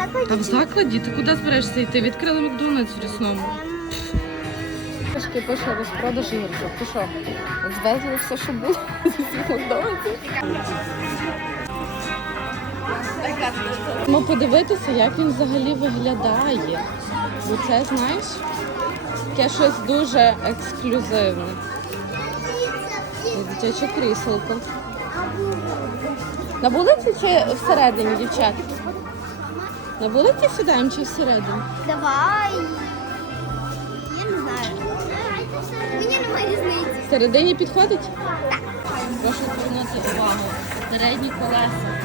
закладі. Та в закладі? Ти куди збираєшся йти? Відкрили Макдональдс в рісному. Трошки пише розпродаж іграшок. Ти що? Звезли все, що було з Макдональдсу? Ну подивитися, як він взагалі виглядає. Бо це, знаєш, таке щось дуже ексклюзивне. І Дитяче кріселко. На вулиці чи всередині, дівчат? На вулиці сідаємо чи всередині? Давай. Я не знаю. Мені немає різниці. Всередині підходить? Прошу звернути увагу. Передні колеса.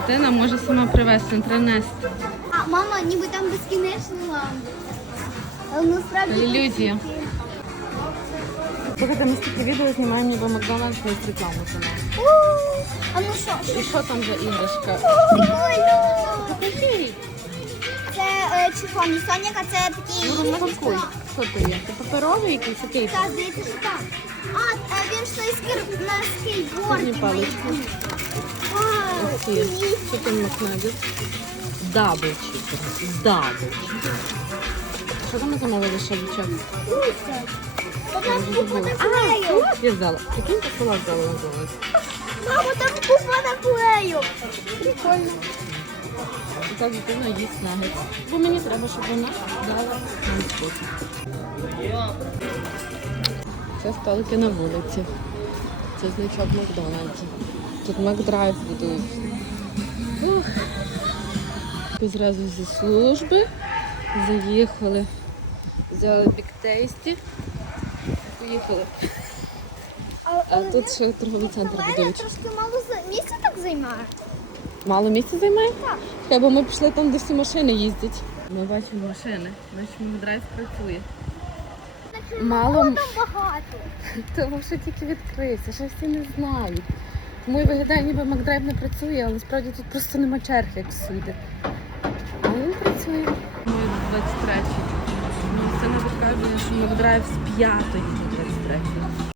Дитина може сама привезти, не треба нести. А, мама, ніби там безкінечний ламбо. Але насправді... Ілюзія. Слухайте, ми стільки відео знімаємо, ніби Макдональдс не рекламу за нас. А ну що? І що там за іграшка? Прикольно. Це е, чухоні Соняка, це такий... Ну, розпакуй. Що це є? Це паперовий якийсь окей? Здається, що так. А, е, він ж на скейт- на скейтборді. Одні палички. Вау. Ось є. Чикен Макнагет. Дабл чикен. Дабл. Що там ми замовили ще дівчат? Там наклею. Я взяла. Прикинь, ти салат взяла на Макдональдс. Мамо, там купа наклею. Прикольно. І так дитина їсть нагетс. Бо мені треба, щоб вона дала нам спокій. Це столики на вулиці. Це значок Макдональдса. Тут Макдрайв будують. Ми Зразу зі служби заїхали. Взяли біктейсті. Поїхали. А тут ще торговий центр Наклею будують. трошки мало за- місця так займає. Мало місця займає? Так. Треба ми пішли там, де всі машини їздять. Ми бачимо машини. Бачимо, драйв працює. Мало Мало м- там багато. Тому що тільки відкрився, ще всі не знають. Тому і виглядає, ніби Макдрайв не працює, але насправді тут просто нема черг, як всюди. Але він працює. Ми 23. Ну, це не підказує, що Макдрайв з 5 до sprechen